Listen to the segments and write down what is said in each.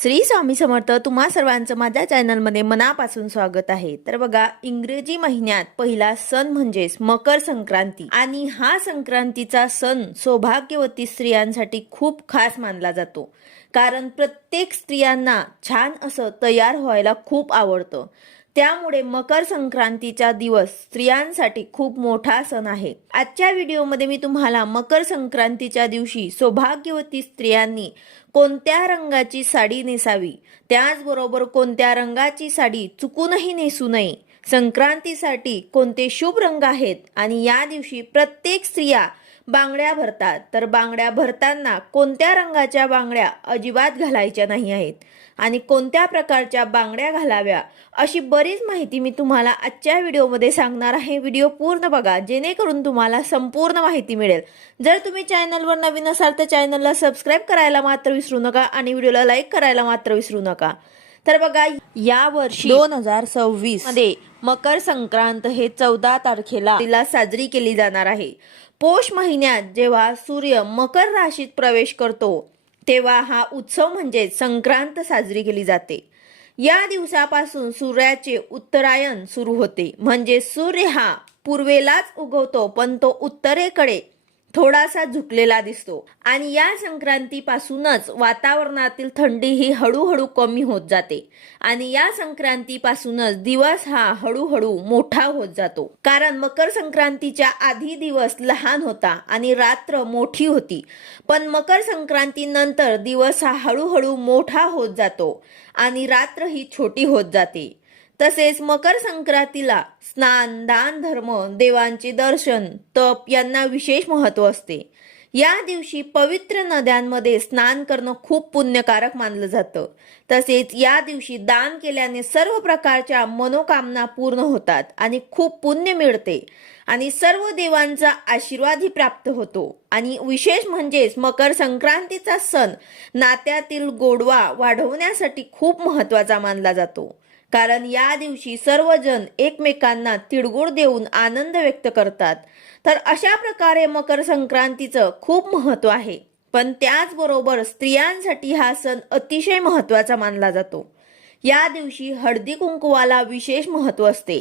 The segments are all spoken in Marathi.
श्री स्वामी समर्थ तुम्हा सर्वांचं माझ्या चॅनलमध्ये मनापासून स्वागत आहे। तर बघा, इंग्रजी महिन्यात पहिला सण म्हणजेच मकर संक्रांती आणि हा संक्रांतीचा सण सौभाग्यवती स्त्रियांसाठी खूप खास मानला जातो, कारण प्रत्येक स्त्रियांना छान असं तयार व्हायला खूप आवडतं। त्यामुळे मकर संक्रांतीचा दिवस स्त्रियांसाठी खूप मोठा सण आहे। आजच्या व्हिडिओमध्ये मी तुम्हाला मकर संक्रांतीच्या दिवशी सौभाग्यवती स्त्रियांनी कोणत्या रंगाची साडी नेसावी, त्याचबरोबर कोणत्या रंगाची साडी चुकूनही नेसू नये, संक्रांतीसाठी कोणते शुभ रंग आहेत आणि या दिवशी प्रत्येक स्त्रिया बांगड्या भरतात, तर बांगड्या भरताना कोणत्या रंगाच्या बांगड्या अजिबात घालायच्या नाही आहेत आणि कोणत्या प्रकारच्या बांगड्या घालाव्या, अशी बरीच माहिती मी तुम्हाला आजच्या व्हिडिओमध्ये सांगणार आहे। व्हिडिओ पूर्ण बघा, जेणेकरून तुम्हाला संपूर्ण माहिती मिळेल। जर तुम्ही चॅनलवर नवीन असाल तर चॅनलला सबस्क्राईब करायला मात्र विसरू नका आणि व्हिडिओला लाईक करायला मात्र विसरू नका। तर बघा, या वर्षी 2026 मध्ये मकर संक्रांत हे 14 तारखेला तिला साजरी केली जाणार आहे। पौष महिन्यात जेव्हा सूर्य मकर राशीत प्रवेश करतो तेव्हा हा उत्सव म्हणजे संक्रांत साजरी केली जाते। या दिवसापासून सूर्याचे उत्तरायण सुरू होते, म्हणजे सूर्य हा पूर्वेलाच उगवतो पण तो उत्तरेकडे थोडासा झुकलेला दिसतो आणि या संक्रांतीपासूनच वातावरणातील थंडी ही हळूहळू कमी होत जाते आणि या संक्रांतीपासूनच दिवस हा हळूहळू मोठा होत जातो, कारण मकर संक्रांतीच्या आधी दिवस लहान होता आणि रात्र मोठी होती, पण मकर संक्रांतीनंतर दिवस हा हळूहळू मोठा होत जातो आणि रात्र ही छोटी होत जाते। तसेच मकर संक्रांतीला स्नान, दान, धर्म, देवांचे दर्शन, तप यांना विशेष महत्त्व असते। या दिवशी पवित्र नद्यांमध्ये स्नान करणं खूप पुण्यकारक मानलं जातं। तसेच या दिवशी दान केल्याने सर्व प्रकारच्या मनोकामना पूर्ण होतात आणि खूप पुण्य मिळते आणि सर्व देवांचा आशीर्वादही प्राप्त होतो। आणि विशेष म्हणजेच मकर संक्रांतीचा सण नात्यातील गोडवा वाढवण्यासाठी खूप महत्त्वाचा मानला जातो, कारण या दिवशी सर्वजण एकमेकांना तिळगुळ देऊन आनंद व्यक्त करतात। तर अशा प्रकारे मकर संक्रांतीचं खूप महत्त्व आहे, पण त्याचबरोबर स्त्रियांसाठी हा सण अतिशय महत्त्वाचा मानला जातो। या दिवशी हळदी कुंकवाला विशेष महत्त्व असते,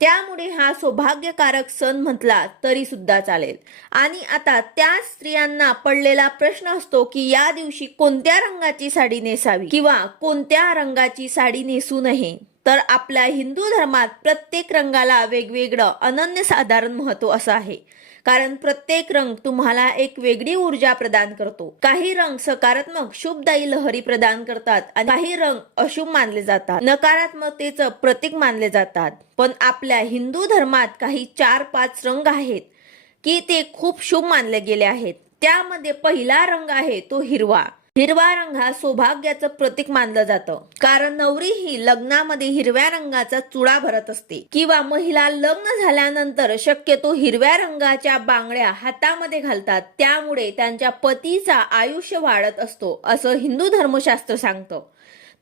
त्यामुळे हा सौभाग्यकारक सण म्हटला तरी सुद्धा चालेल। आणि आता त्या स्त्रियांना पडलेला प्रश्न असतो की या दिवशी कोणत्या रंगाची साडी नेसावी किंवा कोणत्या रंगाची साडी नेसू नये। तर आपल्या हिंदू धर्मात प्रत्येक रंगाला वेगवेगळं अनन्यसाधारण महत्त्व असं आहे, कारण प्रत्येक रंग तुम्हाला एक वेगळी ऊर्जा प्रदान करतो। काही रंग सकारात्मक शुभदायी लहरी प्रदान करतात आणि काही रंग अशुभ मानले जातात, नकारात्मकतेचं प्रतीक मानले जातात। पण आपल्या हिंदू धर्मात काही 4-5 रंग आहेत की ते खूप शुभ मानले गेले आहेत। त्यामध्ये पहिला रंग आहे तो हिरवा। हिरवा रंग हा सौभाग्याचं प्रतीक मानलं जातं, कारण नवरी ही लग्नामध्ये हिरव्या रंगाचा चुडा भरत असते किंवा महिला लग्न झाल्यानंतर शक्यतो हिरव्या रंगाच्या बांगड्या हातामध्ये घालतात, त्यामुळे त्यांच्या पतीचा आयुष्य वाढत असतो असं हिंदू धर्मशास्त्र सांगतं।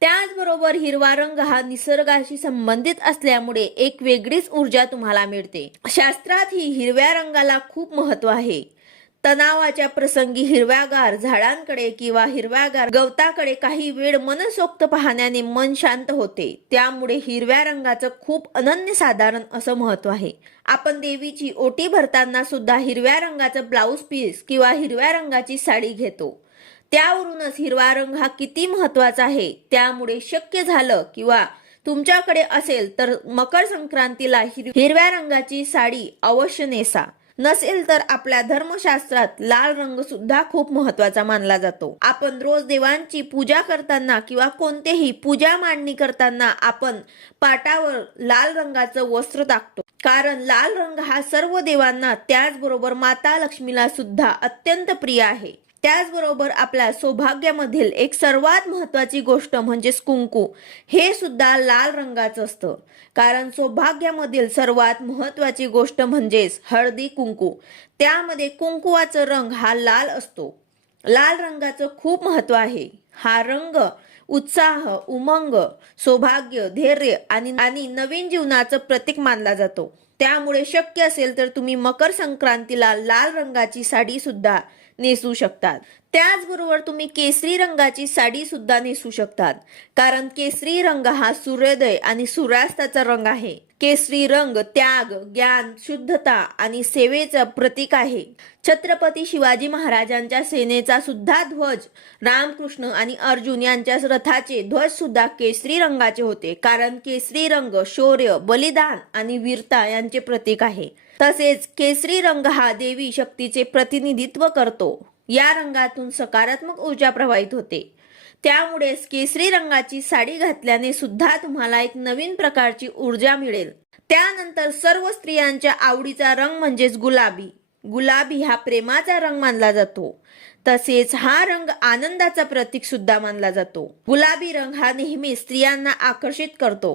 त्याचबरोबर हिरवा रंग हा निसर्गाशी संबंधित असल्यामुळे एक वेगळीच ऊर्जा तुम्हाला मिळते। शास्त्रात ही हिरव्या रंगाला खूप महत्त्व आहे। तणावाच्या प्रसंगी हिरव्यागार झाडांकडे किंवा हिरव्यागार गवताकडे काही वेळ मनसोक्त पाहण्याने मन शांत होते, त्यामुळे हिरव्या रंगाचं खूप अनन्यसाधारण असं महत्त्व आहे। आपण देवीची ओटी भरताना सुद्धा हिरव्या रंगाचं ब्लाऊज पीस किंवा हिरव्या रंगाची साडी घेतो, त्यावरूनच हिरवा रंग हा किती महत्त्वाचा आहे। त्यामुळे शक्य झालं किंवा तुमच्याकडे असेल तर मकर संक्रांतीला हिरव्या रंगाची साडी अवश्य नेसा, नसेल तर आपल्या धर्मशास्त्रात लाल रंग सुद्धा खूप महत्त्वाचा मानला जातो। आपण रोज देवांची पूजा करताना किंवा कोणतेही पूजा मांडणी करताना आपण पाटावर लाल रंगाचं वस्त्र टाकतो, कारण लाल रंग हा सर्व देवांना त्याचबरोबर माता लक्ष्मीला सुद्धा अत्यंत प्रिय आहे। त्याचबरोबर आपल्या सौभाग्यामधील एक सर्वात महत्त्वाची गोष्ट म्हणजेच कुंकू, हे सुद्धा लाल रंगाचं असतं, कारण सौभाग्यामधील सर्वात महत्त्वाची गोष्ट म्हणजेच हळदी कुंकू, त्यामध्ये कुंकुवाचा रंग हा लाल असतो। लाल रंगाचं खूप महत्त्व आहे। हा रंग उत्साह, उमंग, सौभाग्य, धैर्य आणि नवीन जीवनाचं प्रतीक मानला जातो। त्यामुळे शक्य असेल तर तुम्ही मकर संक्रांतीला लाल रंगाची साडी सुद्धा नेसू शकतात। त्याचबरोबर तुम्ही केसरी रंगाची साडी सुद्धा नेसू शकतात, कारण केसरी रंग हा सूर्योदय आणि सूर्यास्ताचा रंग आहे। केसरी रंग त्याग, ज्ञान, शुद्धता आणि सेवेचं प्रतीक आहे। छत्रपती शिवाजी महाराजांच्या सेनेचा सुद्धा ध्वज, रामकृष्ण आणि अर्जुन यांच्या रथाचे ध्वज सुद्धा केसरी रंगाचे होते, कारण केसरी रंग शौर्य, बलिदान आणि वीरता यांचे प्रतीक आहे। तसेच केसरी रंग हा देवी शक्तीचे प्रतिनिधित्व करतो। या रंगातून सकारात्मक ऊर्जा प्रवाहित होते। त्यामुळेच केसरी रंगाची साडी घातल्याने सुद्धा तुम्हाला एक नवीन प्रकारची ऊर्जा मिळेल। त्यानंतर सर्व स्त्रियांच्या आवडीचा रंग म्हणजेच गुलाबी। गुलाबी हा प्रेमाचा रंग मानला जातो, तसेच हा रंग आनंदाचा प्रतीक सुद्धा मानला जातो। गुलाबी रंग हा नेहमी स्त्रियांना आकर्षित करतो।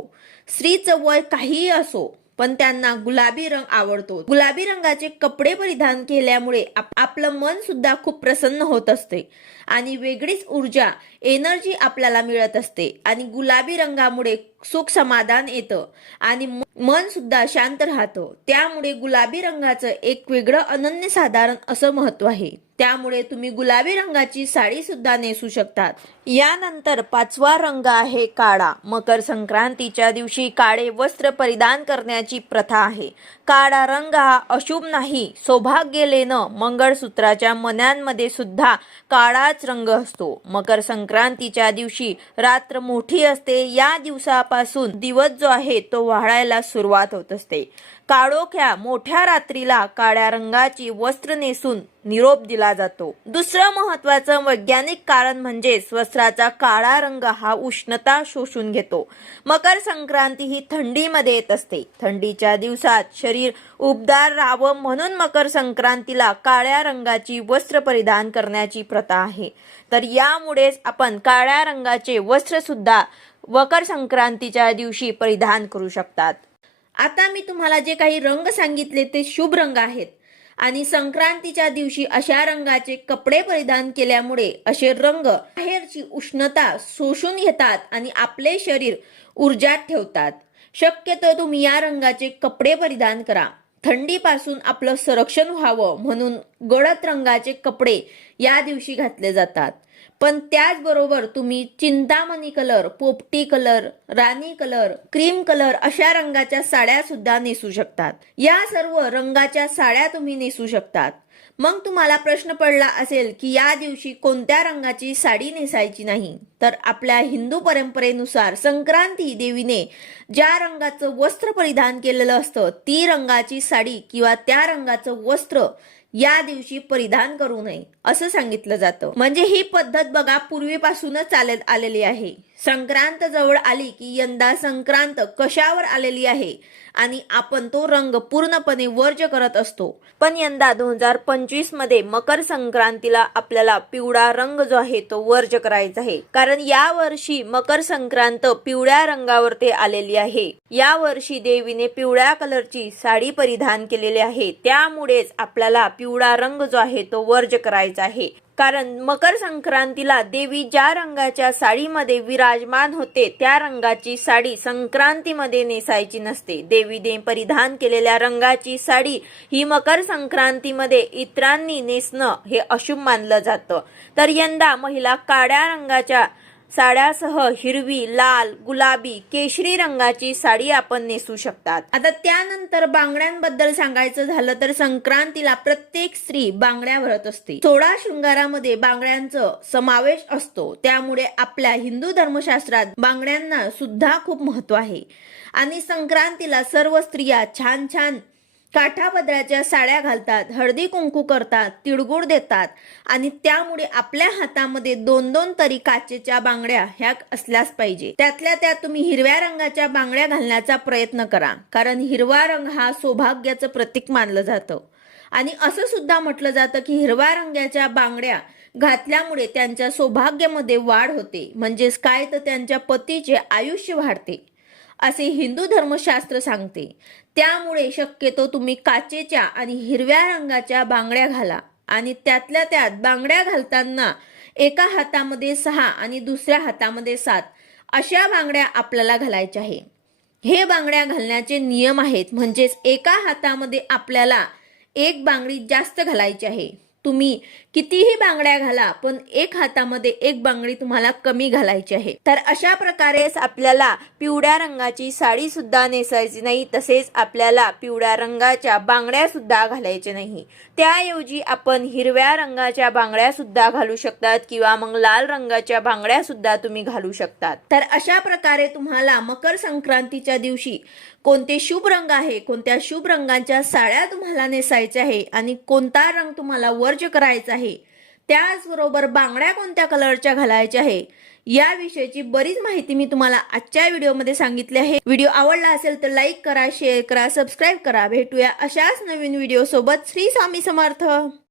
स्त्रीचं वय काहीही असो, पण त्यांना गुलाबी रंग आवडतो। गुलाबी रंगाचे कपडे परिधान केल्यामुळे आपलं मन सुद्धा खूप प्रसन्न होत असते आणि वेगळीच ऊर्जा, एनर्जी आपल्याला मिळत असते आणि गुलाबी रंगामुळे सुख समाधान येतं आणि मन सुद्धा शांत राहतं। त्यामुळे गुलाबी रंगाचं एक वेगळं अनन्यसाधारण असं महत्त्व आहे। त्यामुळे तुम्ही गुलाबी रंगाची साडी सुद्धा नेसू शकतात। यानंतर 5वा रंग आहे काळा। मकर संक्रांतीच्या दिवशी काळे वस्त्र परिधान करण्याची प्रथा आहे। काळा रंग हा अशुभ नाही, सौभाग्य लेणं, मंगळसूत्राच्या मण्यांमध्ये सुद्धा काळाच रंग असतो। मकर संक्रांतीच्या दिवशी रात्र मोठी असते। या दिवसापासून दिवस जो आहे तो वाढायला सुरुवात होत असते। काळोख्या मोठ्या रात्रीला काळ्या रंगाची वस्त्र नेसून निरोप दिला जातो। दुसरं महत्त्वाचं वैज्ञानिक कारण म्हणजे वस्त्राचा काळा रंग हा उष्णता शोषून घेतो। मकर संक्रांती ही थंडीमध्ये येत असते। थंडीच्या दिवसात शरीर उबदार राहावं म्हणून मकर संक्रांतीला काळ्या रंगाची वस्त्र परिधान करण्याची प्रथा आहे। तर यामुळेच आपण काळ्या रंगाचे वस्त्र सुद्धा मकर संक्रांतीच्या दिवशी परिधान करू शकतात। आता मी तुम्हाला जे काही रंग सांगितले ते शुभ रंग आहेत आणि संक्रांतीच्या दिवशी अशा रंगाचे कपडे परिधान केल्यामुळे असे रंग बाहेरची उष्णता शोषून घेतात आणि आपले शरीर ऊर्जात ठेवतात। शक्यतो तुम्ही या रंगाचे कपडे परिधान करा। थंडीपासून आपलं संरक्षण व्हावं म्हणून गडद रंगाचे कपडे या दिवशी घातले जातात। पण त्याचबरोबर तुम्ही चिंतामणी कलर, पोपटी कलर, राणी कलर, क्रीम कलर अशा रंगाच्या साड्या सुद्धा नेसू शकतात। या सर्व रंगाच्या साड्या तुम्ही नेसू शकतात। मग तुम्हाला प्रश्न पडला असेल की या दिवशी कोणत्या रंगाची साडी नेसायची नाही, तर आपल्या हिंदू परंपरेनुसार संक्रांती देवीने ज्या रंगाचं वस्त्र परिधान केलेलं असतं ती रंगाची साडी किंवा त्या रंगाचं वस्त्र या दिवशी परिधान करू नये असं सांगितलं जातं। म्हणजे ही पद्धत बघा पूर्वीपासूनच चालत आलेली आहे। संक्रांत जवळ आली की यंदा संक्रांत कशावर आलेली आहे आणि आपण तो रंग पूर्णपणे वर्ज करत असतो। पण यंदा 2025 मध्ये मकर संक्रांतीला आपल्याला पिवळा रंग जो आहे तो वर्ज करायचा आहे, कारण या वर्षी मकर संक्रांत पिवळ्या रंगावरती आलेली आहे। या वर्षी देवीने पिवळ्या कलरची साडी परिधान केलेली आहे। त्यामुळेच आपल्याला पिवळा रंग जो आहे तो वर्ज करायचा आहे, कारण मकर संक्रांतीला देवी ज्या रंगाच्या साडीमध्ये विराजमान होते त्या रंगाची साडी संक्रांतीमध्ये नेसायची नसते। देवीने परिधान केलेल्या रंगाची साडी ही मकर संक्रांतीमध्ये इतरांनी नेसणं हे अशुभ मानलं जातं। तर यंदा महिला काळ्या रंगाच्या साड्यासह हिरवी, लाल, गुलाबी, केशरी रंगाची साडी आपण नेसू शकतात। आता त्यानंतर बांगड्यांबद्दल सांगायचं झालं तर संक्रांतीला प्रत्येक स्त्री बांगड्या भरत असते। 16 शृंगारामध्ये बांगड्यांचा समावेश असतो। त्यामुळे आपल्या हिंदू धर्मशास्त्रात बांगड्यांना सुद्धा खूप महत्त्व आहे आणि संक्रांतीला सर्व स्त्रिया छान छान काठापदराच्या साड्या घालतात, हळदी कुंकू करतात, तिळगुळ देतात आणि त्यामुळे आपल्या हातामध्ये 2-2 तरी काचेच्या बांगड्या ह्या असल्याच पाहिजे। त्यातल्या त्यात तुम्ही हिरव्या रंगाच्या बांगड्या घालण्याचा प्रयत्न करा, कारण हिरवा रंग हा सौभाग्याचं प्रतीक मानलं जातं आणि असं सुद्धा म्हटलं जातं की हिरव्या रंगाच्या बांगड्या घातल्यामुळे त्यांच्या सौभाग्यामध्ये वाढ होते, म्हणजेच काय तर त्यांच्या पतीचे आयुष्य वाढते असे हिंदू धर्मशास्त्र सांगते। त्यामुळे शक्यतो तुम्ही काचेच्या आणि हिरव्या रंगाच्या बांगड्या घाला आणि त्यातल्या त्यात बांगड्या घालताना एका हातामध्ये 6 आणि दुसऱ्या हातामध्ये 7 अशा बांगड्या आपल्याला घालायच्या आहे। हे बांगड्या घालण्याचे नियम आहेत, म्हणजेच एका हातामध्ये आपल्याला एक बांगडी जास्त घालायची आहे, तुम्ही कितीही बांगड्या घाला, पण एक हातामध्ये एक बांगडी तुम्हाला कमी घालायची आहे. तर अशा प्रकारेच आपल्याला पिवळ्या रंगाची साडी सुद्धा नेसायची नाही, तसेच आपल्याला पिवळ्या रंगाच्या बांगड्या सुद्धा घालायच्या नाही. त्याऐवजी आपण हिरव्या रंगाच्या बांगड्या सुद्धा घालू शकतात किंवा मग लाल रंगाच्या बांगड्या सुद्धा तुम्ही घालू शकतात. तर अशा प्रकारे तुम्हाला मकर संक्रांतीच्या दिवशी कोणते शुभ रंग आहे, कोणत्या शुभ रंगाच्या साड्या तुम्हाला नेसायच्या आहे आणि कोणता रंग तुम्हाला वर्ज करायचा आहे, त्याचबरोबर बांगड्या कोणत्या कलरच्या घालायच्या आहे, याविषयीची बरीच माहिती मी तुम्हाला आजच्या व्हिडिओमध्ये सांगितली आहे. व्हिडिओ आवडला असेल तर लाईक करा, शेअर करा, सबस्क्राईब करा. भेटूया अशाच नवीन व्हिडिओ सोबत. श्री स्वामी समर्थ.